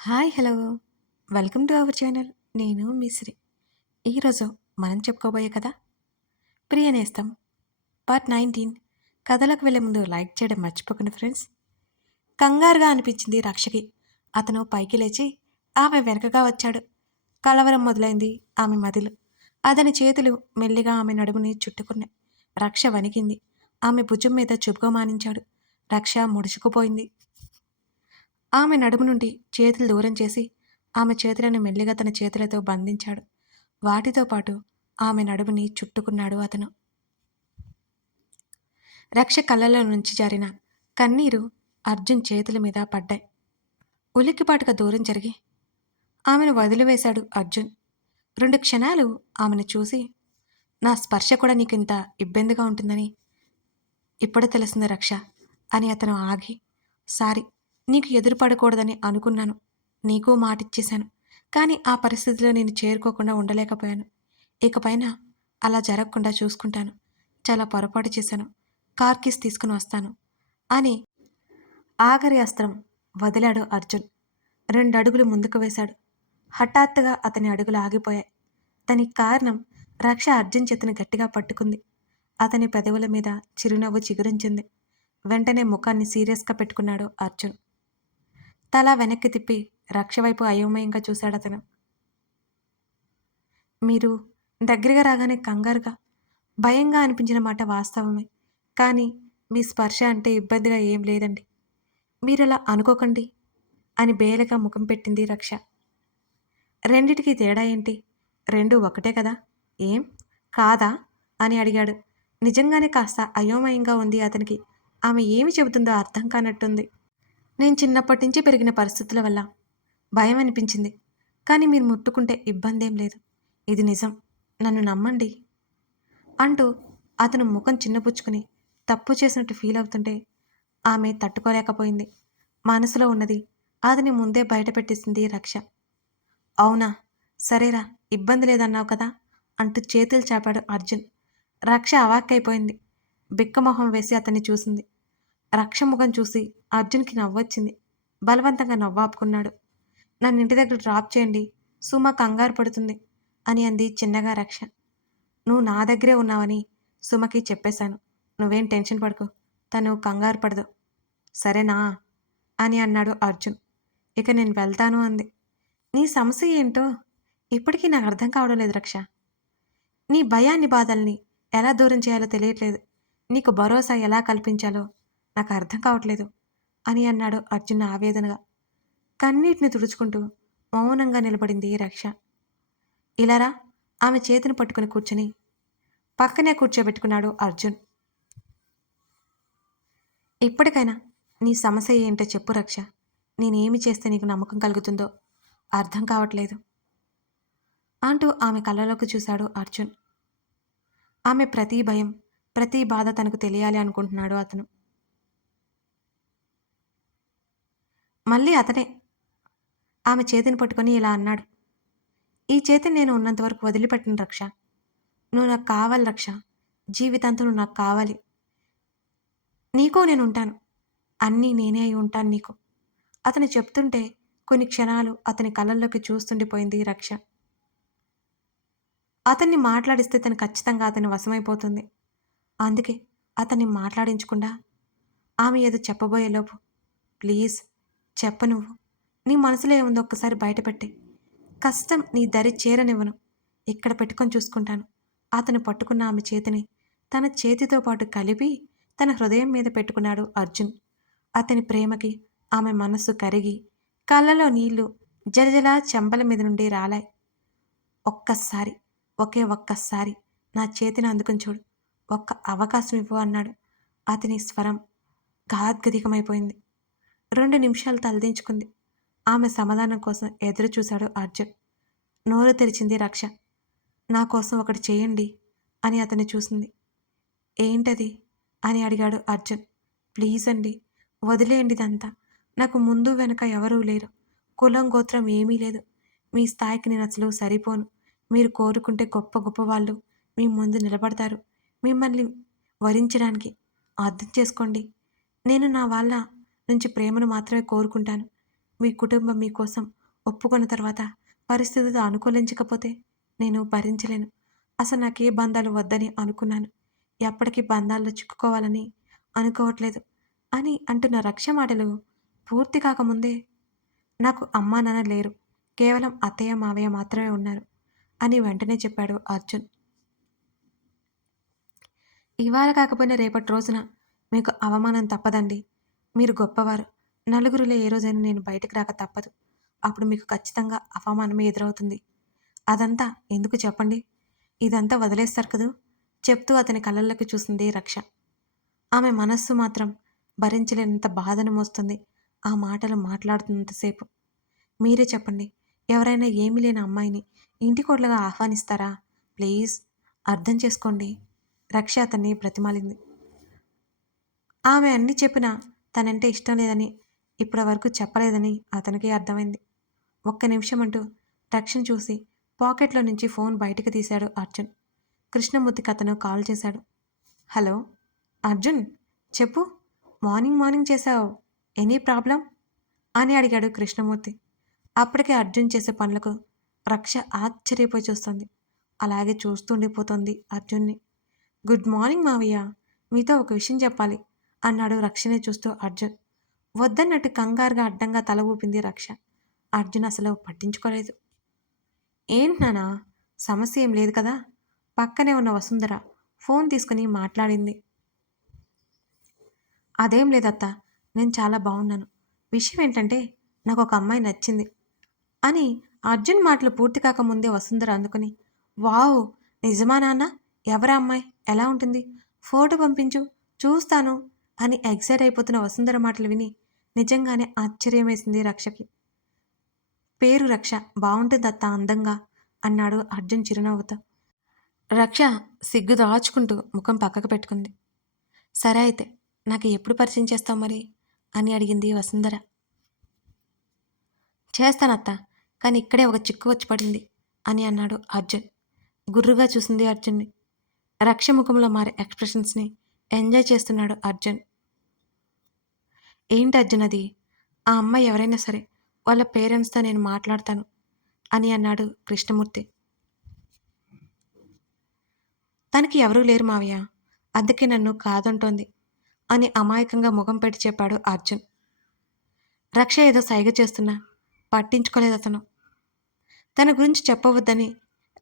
Hi hello welcome to our channel. నేను మిశ్రీ. ఈరోజు మనం చెప్పుకోబోయే కథ ప్రియ నేస్తం పార్ట్ 19. కథలకు వెళ్ళే ముందు లైక్ చేయడం మర్చిపోకండి ఫ్రెండ్స్. కంగారుగా అనిపించింది రక్షకి. అతను పైకి లేచి ఆమె వెనకగా వచ్చాడు. కలవరం మొదలైంది ఆమె మదిలో. అతని చేతులు మెల్లిగా ఆమె నడుముని చుట్టుకున్నాయి. రక్ష వణికింది. ఆమె భుజం మీద చుబుకోమానించాడు. రక్ష ముడుచుకుపోయింది. ఆమె నడుము నుండి చేతులు దూరం చేసి ఆమె చేతులను మెల్లిగా తన చేతులతో బంధించాడు. వాటితో పాటు ఆమె నడుముని చుట్టుకున్నాడు అతను. రక్ష కళ్ళలో నుంచి జారిన కన్నీరు అర్జున్ చేతుల మీద పడ్డాయి. ఉలిక్కిపాటుగా దూరం జరిగి ఆమెను వదిలివేశాడు అర్జున్. 2 క్షణాలు ఆమెను చూసి, నా స్పర్శ కూడా నీకింత ఇబ్బందిగా ఉంటుందని ఇప్పుడే తెలిసింది రక్ష అని అతను ఆగి, సారీ, నీకు ఎదురుపడకూడదని అనుకున్నాను. నీకు మాటిచ్చేశాను. కానీ ఆ పరిస్థితిలో నేను చేరుకోకుండా ఉండలేకపోయాను. ఇకపైన అలా జరగకుండా చూసుకుంటాను. చాలా పొరపాటు చేశాను. కార్ కీస్ తీసుకుని వస్తాను అని ఆఖరి అస్త్రం వదిలాడు అర్జున్. 2 అడుగులు ముందుకు వేశాడు. హఠాత్తుగా అతని అడుగులు ఆగిపోయాయి. దానికి కారణం రక్ష అర్జున్ చేతిని గట్టిగా పట్టుకుంది. అతని పెదవుల మీద చిరునవ్వు చిగురించింది. వెంటనే ముఖాన్ని సీరియస్గా పెట్టుకున్నాడు అర్జున్. తల వెనక్కి తిప్పి రక్ష వైపు అయోమయంగా చూశాడతను. మీరు దగ్గరగా రాగానే కంగారుగా, భయంగా అనిపించిన మాట వాస్తవమే. కానీ మీ స్పర్శ అంటే ఇబ్బందిగా ఏం లేదండి. మీరలా అనుకోకండి అని బేలగా ముఖం పెట్టింది రక్ష. రెండిటికి తేడా ఏంటి? రెండు ఒకటే కదా, ఏం కాదా అని అడిగాడు. నిజంగానే కాస్త అయోమయంగా ఉంది అతనికి. ఆమె ఏమి చెబుతుందో అర్థం కానట్టుంది. నేను చిన్నప్పటి నుంచి పెరిగిన పరిస్థితుల వల్ల భయం అనిపించింది. కానీ మీరు ముట్టుకుంటే ఇబ్బందేం లేదు. ఇది నిజం. నన్ను నమ్మండి అంటూ అతను ముఖం చిన్నపుచ్చుకుని తప్పు చేసినట్టు ఫీల్ అవుతుంటే ఆమె తట్టుకోలేకపోయింది. మనసులో ఉన్నది అతని ముందే బయటపెట్టేసింది రక్ష. అవునా, సరేరా, ఇబ్బంది లేదన్నావు కదా అంటూ చేతులు చాపాడు అర్జున్. రక్ష అవాక్కైపోయింది. బిక్కమొహం వేసి అతన్ని చూసింది. రక్ష ముఖం చూసి అర్జున్కి నవ్వొచ్చింది. బలవంతంగా నవ్వాపుకున్నాడు. నన్ను ఇంటి దగ్గర డ్రాప్ చేయండి, సుమ కంగారు పడుతుంది అని అంది చిన్నగా రక్ష. నువ్వు నా దగ్గరే ఉన్నావని సుమకి చెప్పేశాను. నువ్వేం టెన్షన్ పడుకో, తను కంగారు పడదు, సరేనా అని అన్నాడు అర్జున్. ఇక నేను వెళ్తాను అంది. నీ సమస్య ఏంటో ఇప్పటికీ నాకు అర్థం కావడం లేదు రక్ష. నీ భయాన్ని బాధల్ని ఎలా దూరం చేయాలో తెలియట్లేదు. నీకు భరోసా ఎలా కల్పించాలో నాకు అర్థం కావట్లేదు అని అన్నాడు అర్జున్ ఆవేదనగా. కన్నీటిని తుడుచుకుంటూ మౌనంగా నిలబడింది రక్ష. ఇలారా ఆమె చేతిని పట్టుకుని కూర్చుని పక్కనే కూర్చోబెట్టుకున్నాడు అర్జున్. ఇప్పటికైనా నీ సమస్య ఏంటో చెప్పు రక్ష. నేనేమి చేస్తే నీకు నమ్మకం కలుగుతుందో అర్థం కావట్లేదు అంటూ ఆమె కళ్ళలోకి చూశాడు అర్జున్. ఆమె ప్రతి భయం, ప్రతి బాధ తనకు తెలియాలి అనుకుంటున్నాడు అతను. మళ్ళీ అతనే ఆమె చేతిని పట్టుకొని ఇలా అన్నాడు. ఈ చేతిని నేను ఉన్నంతవరకు వదిలిపెట్టను రక్ష. నువ్వు నాకు కావాలి రక్ష. జీవితాంతం నువ్వు నాకు కావాలి. నీకో నేను ఉంటాను. అన్నీ నేనే అయి ఉంటాను నీకు. అతను చెప్తుంటే కొన్ని క్షణాలు అతని కళ్ళల్లోకి చూస్తుండిపోయింది రక్ష. అతన్ని మాట్లాడిస్తే తను ఖచ్చితంగా అతని వశమైపోతుంది. అందుకే అతన్ని మాట్లాడించకుండా ఆమె ఏదో చెప్పబోయేలోపు, ప్లీజ్ చెప్ప, నువ్వు నీ మనసులో ఏముందో ఒక్కసారి బయటపెట్టే. కష్టం నీ దరి చేరనివ్వను. ఇక్కడ పెట్టుకొని చూసుకుంటాను. అతను పట్టుకున్న ఆమె చేతిని తన చేతితో పాటు కలిపి తన హృదయం మీద పెట్టుకున్నాడు అర్జున్. అతని ప్రేమకి ఆమె మనస్సు కరిగి కళ్ళలో నీళ్లు జలజలా చెంపల మీద నుండి రాలాయి. ఒక్కసారి, ఒకే ఒక్కసారి నా చేతిని అందుకుని చూడు, ఒక్క అవకాశం ఇవ్వు అన్నాడు. అతని స్వరం గాద్గదికమైపోయింది. 2 నిమిషాలు తలదించుకుంది. ఆమె సమాధానం కోసం ఎదురు చూశాడు అర్జున్. నోరు తెరిచింది రక్ష. నా కోసం ఒకటి చేయండి అని అతన్ని చూసింది. ఏంటది అని అడిగాడు అర్జున్. ప్లీజ్ అండి, వదిలేయండి ఇదంతా. నాకు ముందు వెనక ఎవరూ లేరు. కులం గోత్రం ఏమీ లేదు. మీ స్థాయికి నేను అసలు సరిపోను. మీరు కోరుకుంటే గొప్ప గొప్ప వాళ్ళు మీ ముందు నిలబడతారు మిమ్మల్ని వరించడానికి. అర్థం చేసుకోండి. నేను నా వాళ్ళ నుంచి ప్రేమను మాత్రమే కోరుకుంటాను. మీ కుటుంబం మీకోసం ఒప్పుకున్న తర్వాత పరిస్థితులు అనుకూలించకపోతే నేను భరించలేను. అసలు నాకే బంధాలు వద్దని అనుకున్నాను. ఎప్పటికీ బంధాల్లో చిక్కుకోవాలని అనుకోవట్లేదు అని అంటున్న రక్ష మాటలు పూర్తి కాకముందే నాకు అమ్మా నాన్న లేరు. కేవలం అత్తయ్య, మావయ్య మాత్రమే ఉన్నారు అని వెంటనే చెప్పాడు అర్జున్. ఇవాళ కాకపోయినా రేపటి రోజున మీకు అవమానం తప్పదండి. మీరు గొప్పవారు. నలుగురిలో ఏ రోజైనా నేను బయటకు రాక తప్పదు. అప్పుడు మీకు ఖచ్చితంగా అవమానమే ఎదురవుతుంది. అదంతా ఎందుకు చెప్పండి? ఇదంతా వదిలేస్తారు కదూ! చెప్తూ అతని కళ్ళల్లోకి చూసింది రక్ష. ఆమె మనస్సు మాత్రం భరించలేనంత బాధను మోస్తుంది ఆ మాటలు మాట్లాడుతున్నంతసేపు. మీరే చెప్పండి. ఎవరైనా ఏమీ లేని అమ్మాయిని ఇంటి కోడలుగా ఆహ్వానిస్తారా? ప్లీజ్ అర్థం చేసుకోండి. రక్ష అతన్ని బ్రతిమాలింది. ఆమె అన్నీ చెప్పినా తనంటే ఇష్టం లేదని ఇప్పటి వరకు చెప్పలేదని అతనికి అర్థమైంది. ఒక్క నిమిషం అంటూ రక్షను చూసి పాకెట్లో నుంచి ఫోన్ బయటకు తీశాడు అర్జున్. కృష్ణమూర్తికి అతను కాల్ చేశాడు. హలో అర్జున్, చెప్పు. మార్నింగ్ మార్నింగ్ చేశావు. ఎనీ ప్రాబ్లం అని అడిగాడు కృష్ణమూర్తి. అప్పటికే అర్జున్ చేసే పనులకు రక్ష ఆశ్చర్యపోయి చూస్తుంది. అలాగే చూస్తుండిపోతుంది అర్జున్ని. గుడ్ మార్నింగ్ మావయ్య, మీతో ఒక విషయం చెప్పాలి అన్నాడు రక్షనే చూస్తూ అర్జున్. వద్దన్నట్టు కంగారుగా అడ్డంగా తల ఊపింది రక్ష. అర్జున్ అసలు పట్టించుకోలేదు. ఏంటి నానా, సమస్య ఏం లేదు కదా? పక్కనే ఉన్న వసుంధర ఫోన్ తీసుకుని మాట్లాడింది. అదేం లేదత్తా, నేను చాలా బాగున్నాను. విషయం ఏంటంటే నాకు ఒక అమ్మాయి నచ్చింది అని అర్జున్ మాటలు పూర్తి కాకముందే వసుంధర అందుకుని, వావ్, నిజమా నాన్న? ఎవరా అమ్మాయి? ఎలా ఉంటుంది? ఫోటో పంపించు, చూస్తాను అని ఎగ్జైట్ అయిపోతున్న వసుంధర మాటలు విని నిజంగానే ఆశ్చర్యం వేసింది రక్షకి. పేరు రక్ష, బాగుంటుందత్తా అందంగా అన్నాడు అర్జున్ చిరునవ్వుతో. రక్ష సిగ్గు దాచుకుంటూ ముఖం పక్కకు పెట్టుకుంది. సరే అయితే నాకు ఎప్పుడు పరిచయం చేస్తావు మరి అని అడిగింది వసుంధర. చేస్తానత్తా, కానీ ఇక్కడే ఒక చిక్కు వచ్చి పడింది అని అన్నాడు అర్జున్. గుర్రుగా చూసింది అర్జున్ని. రక్ష ముఖంలో మారే ఎక్స్ప్రెషన్స్ని ఎంజాయ్ చేస్తున్నాడు అర్జున్. ఏంటి అర్జున్ అది? ఆ అమ్మాయి ఎవరైనా సరే వాళ్ళ పేరెంట్స్తో నేను మాట్లాడతాను అని అన్నాడు కృష్ణమూర్తి. తనకి ఎవరూ లేరు మావయ్య, అందుకే నన్ను కాదంటోంది అని అమాయకంగా ముఖం పెట్టి చెప్పాడు అర్జున్. రక్ష ఏదో సైగ చేస్తున్నా పట్టించుకోలేదు అతను. తన గురించి చెప్పవద్దని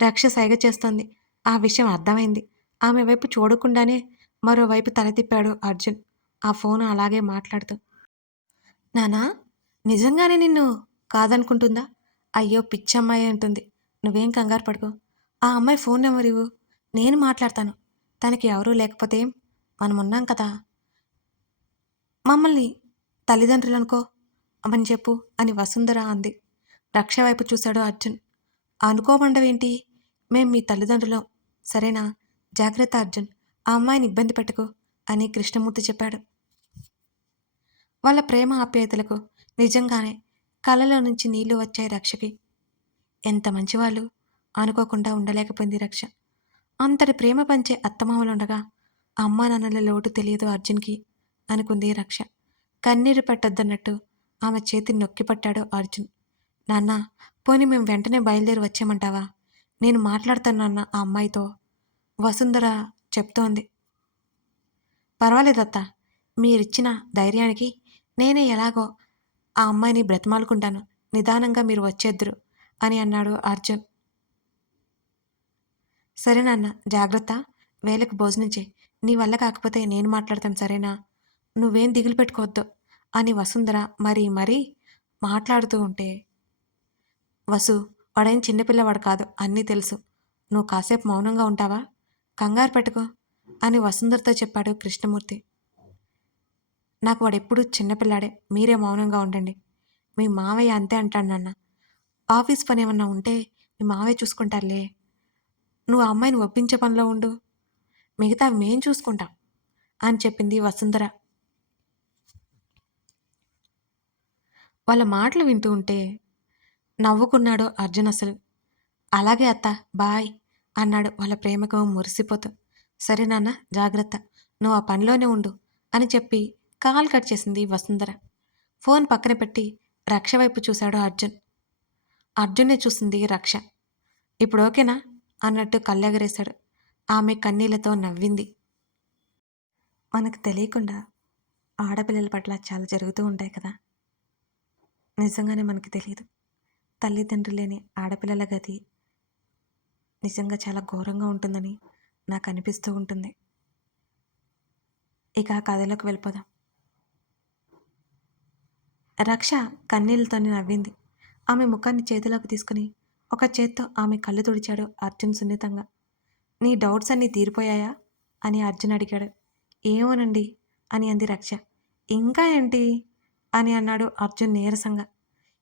రక్ష సైగ చేస్తోంది. ఆ విషయం అర్థమైంది. ఆమె వైపు చూడకుండానే మరోవైపు తల తిప్పాడు అర్జున్, ఆ ఫోన్ అలాగే మాట్లాడుతూ. నానా, నిజంగానే నిన్ను కాదనుకుంటుందా? అయ్యో పిచ్చమ్మాయి అంటుంది. నువ్వేం కంగారు పడుకో. ఆ అమ్మాయి ఫోన్ నెంబర్ ఇవ్వు, నేను మాట్లాడతాను. తనకి ఎవరూ లేకపోతే ఏం, మనమున్నాం కదా. మమ్మల్ని తల్లిదండ్రులనుకో అని చెప్పు అని వసుంధర అంది. రక్ష వైపు చూశాడు అర్జున్. అనుకోమండవేంటి? మేం మీ తల్లిదండ్రులం, సరేనా? జాగ్రత్త అర్జున్, ఆ అమ్మాయిని ఇబ్బంది పెట్టకు అని కృష్ణమూర్తి చెప్పాడు. వాళ్ళ ప్రేమ ఆప్యాయతలకు నిజంగానే కళ్ళలో నుంచి నీళ్లు వచ్చాయి రక్షకి. ఎంత మంచివాళ్ళు అనుకోకుండా ఉండలేకపోయింది రక్ష. అంతటి ప్రేమ పంచే అత్తమామలుండగా అమ్మా నాన్నల లోటు తెలియదు అర్జున్కి అనుకుంది రక్ష. కన్నీరు పెట్టొద్దన్నట్టు ఆమె చేతిని నొక్కిపట్టాడు అర్జున్. నాన్న, పోనీ మేము వెంటనే బయలుదేరి వచ్చేయమంటావా? నేను మాట్లాడతాను నాన్న ఆ అమ్మాయితో, వసుంధర చెప్తోంది. పర్వాలేదత్తా, మీరిచ్చిన ధైర్యానికి నేనే ఎలాగో ఆ అమ్మాయిని బ్రతిమాలుకుంటాను. నిదానంగా మీరు వచ్చేద్దురు అని అన్నాడు అర్జున్. సరే నాన్న, జాగ్రత్త. వేళకు భోజనం చేయి. నీ వల్ల కాకపోతే నేను మాట్లాడతాను, సరేనా? నువ్వేం దిగులు పెట్టుకోవద్దు అని వసుంధర మరీ మాట్లాడుతూ ఉంటే, వసు, వాడేం చిన్నపిల్లవాడు కాదు, అన్నీ తెలుసు. నువ్వు కాసేపు మౌనంగా ఉంటావా? కంగారు పెట్టుకో అని వసుంధరతో చెప్పాడు కృష్ణమూర్తి. నాకు వాడెప్పుడు చిన్నపిల్లాడే, మీరే మౌనంగా ఉండండి. మీ మావయ్య అంతే అంటాడు నాన్న. ఆఫీస్ పని ఏమన్నా ఉంటే మీ మావయ్య చూసుకుంటారులే. నువ్వు ఆ అమ్మాయిని ఒప్పించే పనిలో ఉండు, మిగతావి మేం చూసుకుంటాం అని చెప్పింది వసుంధర. వాళ్ళ మాటలు వింటూ ఉంటే నవ్వుకున్నాడు అర్జున్ అసలు. అలాగే అత్త, బాయ్ అన్నాడు వాళ్ళ ప్రేమకు మురిసిపోతూ. సరే నాన్న, జాగ్రత్త, నువ్వు ఆ పనిలోనే ఉండు అని చెప్పి కాల్ కట్ చేసింది వసుంధర. ఫోన్ పక్కన పెట్టి రక్ష వైపు చూశాడు అర్జున్. అర్జున్‌నే చూసింది రక్ష. "ఇప్పుడు ఓకేనా?" అన్నట్టు కళ్ళెగరేశాడు. ఆమె కన్నీళ్లతో నవ్వింది. మనకు తెలియకుండా ఆడపిల్లల పట్ల చాలా జరుగుతూ ఉంటాయి కదా! నిజంగానే మనకి తెలీదు. తల్లిదండ్రులు లేని ఆడపిల్లల గతి నిజంగా చాలా ఘోరంగా ఉంటుందని నాకు అనిపిస్తూ ఉంటుంది. ఇక ఆ కథలోకి వెళ్ళిపోదాం. రక్ష కన్నీళ్లతోనే నవ్వింది. ఆమె ముఖాన్ని చేతిలోకి తీసుకుని ఒక చేత్తో ఆమె కళ్ళు తుడిచాడు అర్జున్ సున్నితంగా. "నీ డౌట్స్ అన్నీ తీరిపోయాయా?" అని అర్జున్ అడిగాడు. "ఏమోనండి" అని అంది రక్ష. "ఇంకా ఏంటి?" అని అన్నాడు అర్జున్ నీరసంగా.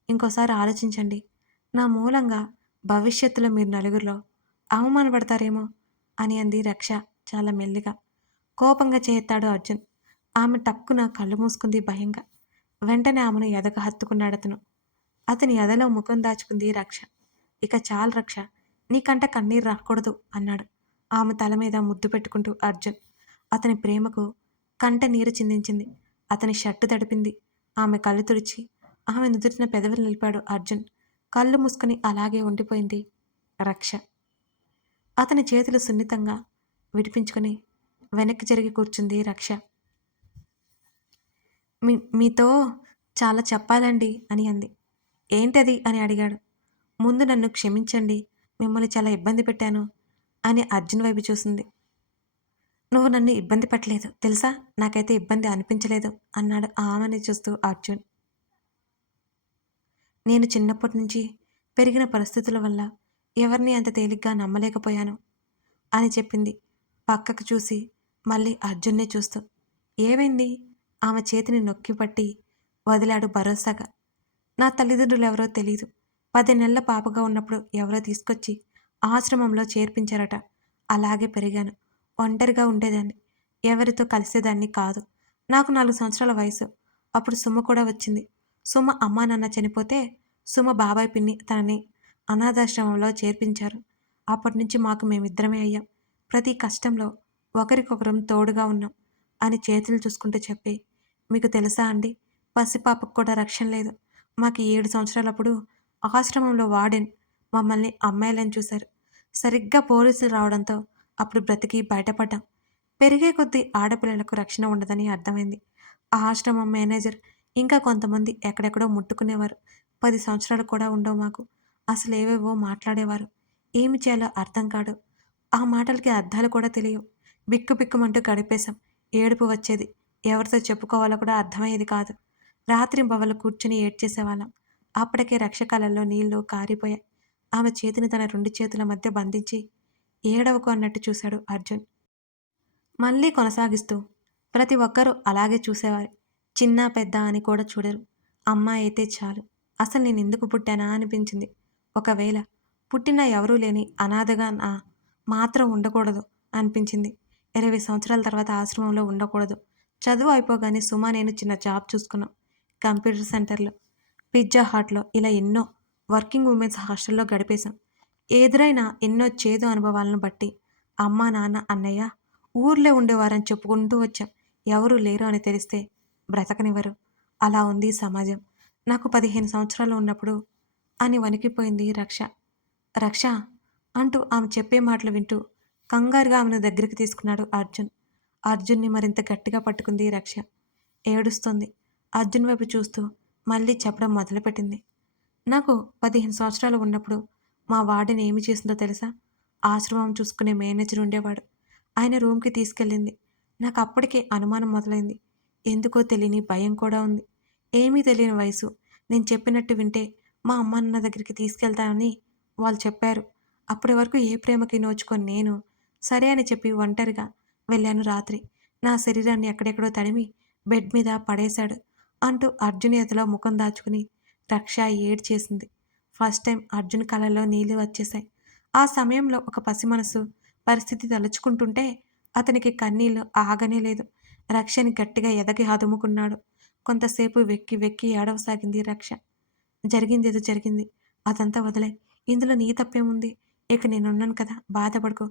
"ఇంకోసారి ఆలోచించండి. నా మూలంగా భవిష్యత్తులో మీరు నలుగురిలో అవమానపడతారేమో" అని అంది రక్ష చాలా మెల్లిగా. కోపంగా చేయెత్తాడు అర్జున్. ఆమె టక్కున కళ్ళు మూసుకుంది భయంగా. వెంటనే ఆమెను ఎదకు హత్తుకున్నాడతను. అతని ఎదలో ముఖం దాచుకుంది రక్ష. "ఇక చాలు రక్ష, నీకంట కన్నీరు రాకూడదు" అన్నాడు ఆమె తల మీద ముద్దు పెట్టుకుంటూ అర్జున్. అతని ప్రేమకు కంట నీరు చిందించింది. అతని షర్టు తడిపింది. ఆమె కళ్ళు తుడిచి ఆమె నుదుటిన పెదవులు నిలిపాడు అర్జున్. కళ్ళు మూసుకుని అలాగే ఉండిపోయింది రక్ష. అతని చేతులు సున్నితంగా విడిపించుకుని వెనక్కి జరిగి కూర్చుంది రక్ష. మీతో చాలా చెప్పాలండి" అని అంది. "ఏంటది?" అని అడిగాడు. "ముందు నన్ను క్షమించండి. మిమ్మల్ని చాలా ఇబ్బంది పెట్టాను" అని అర్జున్ వైపు చూసింది. "నువ్వు నన్ను ఇబ్బంది పెట్టలేదు తెలుసా? నాకైతే ఇబ్బంది అనిపించలేదు" అన్నాడు ఆమెని చూస్తూ అర్జున్. "నేను చిన్నప్పటి నుంచి పెరిగిన పరిస్థితుల వల్ల ఎవరిని అంత తేలిగ్గా నమ్మలేకపోయాను" అని చెప్పింది పక్కకు చూసి మళ్ళీ అర్జున్నే చూస్తూ. "ఏమైంది?" ఆమె చేతిని నొక్కిపట్టి వదిలాడు భరోసాగా. "నా తల్లిదండ్రులెవరో తెలీదు. 10 నెలల పాపగా ఉన్నప్పుడు ఎవరో తీసుకొచ్చి ఆశ్రమంలో చేర్పించారట. అలాగే పెరిగాను. ఒంటరిగా ఉండేదాన్ని. ఎవరితో కలిసేదాన్ని కాదు. నాకు 4 సంవత్సరాల వయసు. అప్పుడు సుమ కూడా వచ్చింది. సుమ అమ్మా నాన్న చనిపోతే సుమ బాబాయ్ పిన్ని తనని అనాథాశ్రమంలో చేర్పించారు. అప్పటినుంచి మాకు మేమిద్దరమే అయ్యాం. ప్రతి కష్టంలో ఒకరికొకరం తోడుగా ఉన్నాం" అని చేతులు చూసుకుంటూ చెప్పి, "మీకు తెలుసా అండి, పసిపాపకు కూడా రక్షణ లేదు. మాకు 7 సంవత్సరాలప్పుడు ఆశ్రమంలో వార్డెన్ మమ్మల్ని అమ్మాయిలని చూశారు. సరిగ్గా పోలీసులు రావడంతో అప్పుడు బ్రతికి బయటపడ్డాం. పెరిగే కొద్దీ ఆడపిల్లలకు రక్షణ ఉండదని అర్థమైంది. ఆ ఆశ్రమం మేనేజర్ ఇంకా కొంతమంది ఎక్కడెక్కడో ముట్టుకునేవారు. 10 సంవత్సరాలు కూడా ఉండవు మాకు. అసలేవేవో మాట్లాడేవారు. ఏమి చేయాలో అర్థం కాదు. ఆ మాటలకి అర్థాలు కూడా తెలియవు. బిక్కుబిక్కుమంటూ గడిపేశాం. ఏడుపు వచ్చేది. ఎవరితో చెప్పుకోవాలో కూడా అర్థమయ్యేది కాదు. రాత్రింబవళ్ళు కూర్చుని ఏడ్చేసేవాళ్ళం. అప్పటికే రక్ష కళ్ళల్లో నీళ్లు కారిపోయాయి. ఆమె చేతిని తన 2 చేతుల మధ్య బంధించి ఏడవకు అన్నట్టు చూశాడు అర్జున్. మళ్ళీ కొనసాగిస్తూ, "ప్రతి ఒక్కరూ అలాగే చూసేవారే. చిన్న, పెద్ద అని కూడా చూడరు. అమ్మాయి అయితే చాలు. అసలు నేనెందుకు పుట్టానా అనిపించింది. ఒకవేళ పుట్టినా ఎవరూ లేని అనాథగా మాత్రం ఉండకూడదు అనిపించింది. 20 సంవత్సరాల తర్వాత ఆశ్రమంలో ఉండకూడదు. చదువు అయిపోగానే సుమ నేను చిన్న జాబ్ చూసుకున్నాం. కంప్యూటర్ సెంటర్‌లో, పిజ్జా హట్‌లో ఇలా ఎన్నో వర్కింగ్ ఉమెన్స్ హాస్టల్‌లో గడిపేశాం. ఎదురైన ఎన్నో చేదు అనుభవాలను బట్టి అమ్మా, నాన్న, అన్నయ్య ఊర్లో ఉండేవారని చెప్పుకుంటూ వచ్చాం. ఎవరూ లేరు అని తెలిస్తే బ్రతకనివ్వరు. అలా ఉంది సమాజం. నాకు 15 సంవత్సరాలు ఉన్నప్పుడు" అని వణికిపోయింది రక్ష. "రక్ష" అంటూ ఆమె చెప్పే మాటలు వింటూ కంగారుగా ఆమెను దగ్గరికి తీసుకున్నాడు అర్జున్. అర్జున్ని మరింత గట్టిగా పట్టుకుంది రక్ష. ఏడుస్తోంది. అర్జున్ వైపు చూస్తూ మళ్ళీ చెప్పడం మొదలుపెట్టింది. "నాకు 15 సంవత్సరాలు ఉన్నప్పుడు మా వార్డెన్ ఏమి చేసిందో తెలుసా? ఆశ్రమం చూసుకునే మేనేజర్ ఉండేవాడు. ఆయన రూమ్‌కి తీసుకెళ్ళింది. నాకు అప్పటికే అనుమానం మొదలైంది. ఎందుకో తెలియని భయం కూడా ఉంది. ఏమీ తెలియని వయసు. నేను చెప్పినట్టు వింటే మా అమ్మ నాన్న దగ్గరికి తీసుకెళ్తానని వాళ్ళు చెప్పారు. అప్పటి వరకు ఏ ప్రేమకి నోచుకోని నేను సరే అని చెప్పి ఒంటరిగా వెళ్ళాను రాత్రి. నా శరీరాన్ని ఎక్కడెక్కడో తడిమి బెడ్ మీద పడేశాడు" అంటూ అర్జున్ ఎదలో ముఖం దాచుకుని రక్ష ఏడ్చేసింది. ఫస్ట్ టైం అర్జున్ కళ్ళల్లో నీళ్లు వచ్చేశాయి. ఆ సమయంలో ఒక పసిమనసు పరిస్థితి తలుచుకుంటుంటే అతనికి కన్నీళ్లు ఆగనే లేదు. రక్షని గట్టిగా ఎదకి హదుముకున్నాడు. కొంతసేపు వెక్కి వెక్కి ఏడవసాగింది రక్ష. "జరిగిందేదో జరిగింది. అదంతా వదిలేయ్. ఇందులో నీ తప్పేముంది? ఇక నేనున్నాను కదా, బాధపడకు"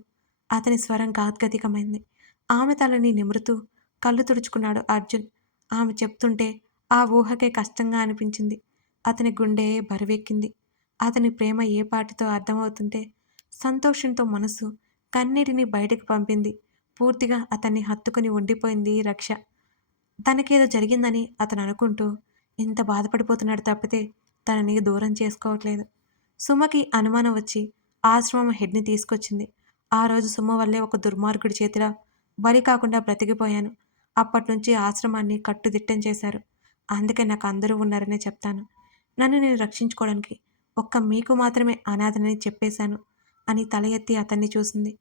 అతని స్వరం గాద్గదికమైంది. ఆమె తలని నిమురుతూ కళ్ళు తుడుచుకున్నాడు అర్జున్. ఆమె చెప్తుంటే ఆ ఊహకే కష్టంగా అనిపించింది. అతని గుండె బరువెక్కింది. అతని ప్రేమ ఏ పాటితో అర్థమవుతుంటే సంతోషంతో మనసు కన్నీటిని బయటకు పంపింది. పూర్తిగా అతన్ని హత్తుకుని ఉండిపోయింది రక్ష. తనకేదో జరిగిందని అతను అనుకుంటూ ఇంత బాధపడిపోతున్నాడు తప్పితే తనని దూరం చేసుకోవట్లేదు. సుమకి అనుమానం వచ్చి ఆశ్రమం హెడ్‌ని తీసుకొచ్చింది. ఆ రోజు సుమ వల్లే ఒక దుర్మార్గుడి చేతిలో బలి కాకుండా బ్రతికిపోయాను. అప్పట్నుంచి ఆశ్రమాన్ని కట్టుదిట్టం చేశారు. అందుకే నాకు అందరూ ఉన్నారనే చెప్తాను. నన్ను నేను రక్షించుకోవడానికి ఒక్క మీకు మాత్రమే అనాథనని చెప్పేశాను అని తల ఎత్తి అతన్ని చూసింది.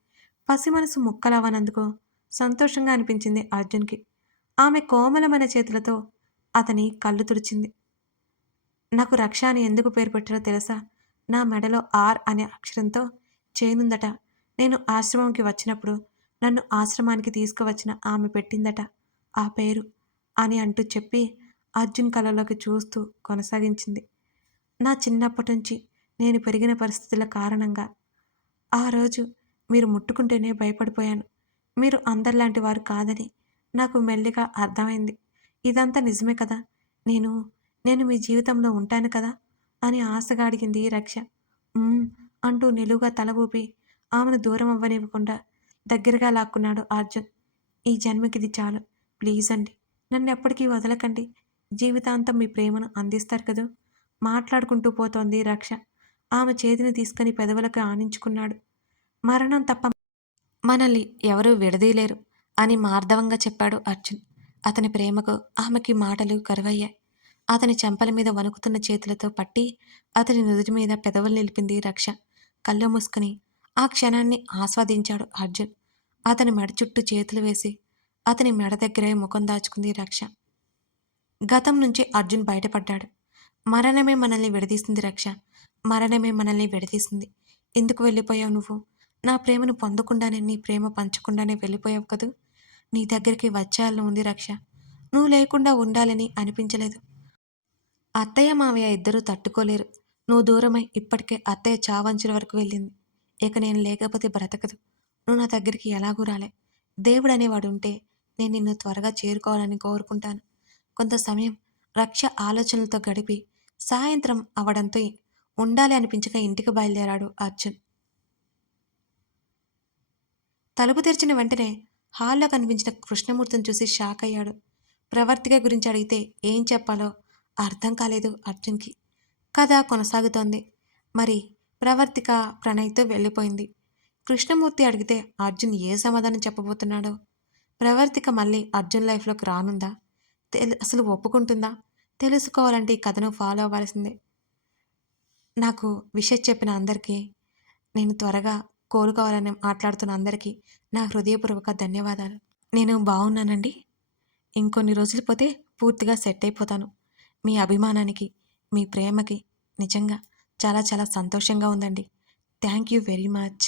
పసిమనసు ముక్కలవ్వనందుకు సంతోషంగా అనిపించింది అర్జున్‌కి. ఆమె కోమలమైన చేతులతో అతని కళ్ళు తుడిచింది. నాకు రక్ష అని ఎందుకు పేరు పెట్టారో తెలుసా? నా మెడలో ఆర్ అనే అక్షరంతో చైనుందట. నేను ఆశ్రమంకి వచ్చినప్పుడు నన్ను ఆశ్రమానికి తీసుకువచ్చిన ఆమె పెట్టిందట ఆ పేరు అని అంటూ చెప్పి అర్జున్ కళ్ళలోకి చూస్తూ కొనసాగించింది. నా చిన్నప్పటి నుంచి నేను పెరిగిన పరిస్థితుల కారణంగా ఆ రోజు మీరు ముట్టుకుంటేనే భయపడిపోయాను. మీరు అందరిలాంటి వారు కాదని నాకు మెల్లిగా అర్థమైంది. ఇదంతా నిజమే కదా! నేను నేను మీ జీవితంలో ఉంటాను కదా! అని ఆశగా అడిగింది రక్ష. హ్మ్. అంటూ నిలువుగా తల ఊపి ఆమెను దూరం అవ్వనివ్వకుండా దగ్గరగా లాక్కున్నాడు అర్జున్. ఈ జన్మకిది చాలు. ప్లీజ్ అండి. నన్నెప్పటికీ వదలకండి. జీవితాంతం మీ ప్రేమను అందిస్తారు కదూ! మాట్లాడుకుంటూ పోతోంది రక్ష. ఆమె చేతిని తీసుకొని పెదవులకు ఆనించుకున్నాడు. మరణం తప్ప మనల్ని ఎవరూ విడదీయలేరు అని మార్దవంగా చెప్పాడు అర్జున్. అతని ప్రేమకు ఆమెకి మాటలు కరువయ్యాయి. అతని చెంపల మీద వణుకుతున్న చేతులతో పట్టి అతని నుదుటి మీద పెదవులు నిలిపింది రక్ష. కళ్ళు మూసుకుని ఆ క్షణాన్ని ఆస్వాదించాడు అర్జున్. అతని మెడ చుట్టూ చేతులు వేసి అతని మెడ దగ్గరే ముఖం దాచుకుంది రక్ష. గతం నుంచి అర్జున్ బయటపడ్డాడు. మరణమే మనల్ని విడదీసింది రక్ష. మరణమే మనల్ని విడదీసింది. ఎందుకు వెళ్ళిపోయావు నువ్వు? నా ప్రేమను పొందకుండానే నీ ప్రేమ పంచకుండానే వెళ్ళిపోయావు కదూ! నీ దగ్గరికి వచ్చేయాలని ఉంది రక్ష. నువ్వు లేకుండా ఉండాలని అనిపించలేదు. అత్తయ్య మావయ్య ఇద్దరూ తట్టుకోలేరు. నువ్వు దూరమై ఇప్పటికే అత్తయ్య చావంచుల వరకు వెళ్ళింది. ఇక నేను లేకపోతే బ్రతకదు. నువ్వు నా దగ్గరికి ఎలాగూ రాలే. దేవుడనేవాడుంటే నేను నిన్ను త్వరగా చేరుకోవాలని కోరుకుంటాను. కొంత సమయం రక్ష ఆలోచనలతో గడిపి సాయంత్రం అవడంతో ఉండాలి అనిపించక ఇంటికి బయలుదేరాడు అర్జున్. తలుపు తెరిచిన వెంటనే హాల్లో కనిపించిన కృష్ణమూర్తిని చూసి షాక్ అయ్యాడు. ప్రవర్తిక గురించి అడిగితే ఏం చెప్పాలో అర్థం కాలేదు అర్జున్కి. కథ కొనసాగుతోంది. మరి ప్రవర్తిక ప్రణయ్తో వెళ్ళిపోయింది. కృష్ణమూర్తి అడిగితే అర్జున్ ఏ సమాధానం చెప్పబోతున్నాడో? ప్రవర్తిక మళ్ళీ అర్జున్ లైఫ్లోకి రానుందా? అసలు ఒప్పుకుంటుందా? తెలుసుకోవాలంటే ఈ కథను ఫాలో అవ్వాల్సిందే. నాకు విషయం చెప్పిన అందరికీ, నేను త్వరగా కోలుకోవాలని మాట్లాడుతున్న అందరికీ నా హృదయపూర్వక ధన్యవాదాలు. నేను బాగున్నానండి. ఇంకొన్ని రోజులు పోతే పూర్తిగా సెట్ అయిపోతాను. మీ అభిమానానికి, మీ ప్రేమకి నిజంగా చాలా చాలా సంతోషంగా ఉందండి. Thank you very much.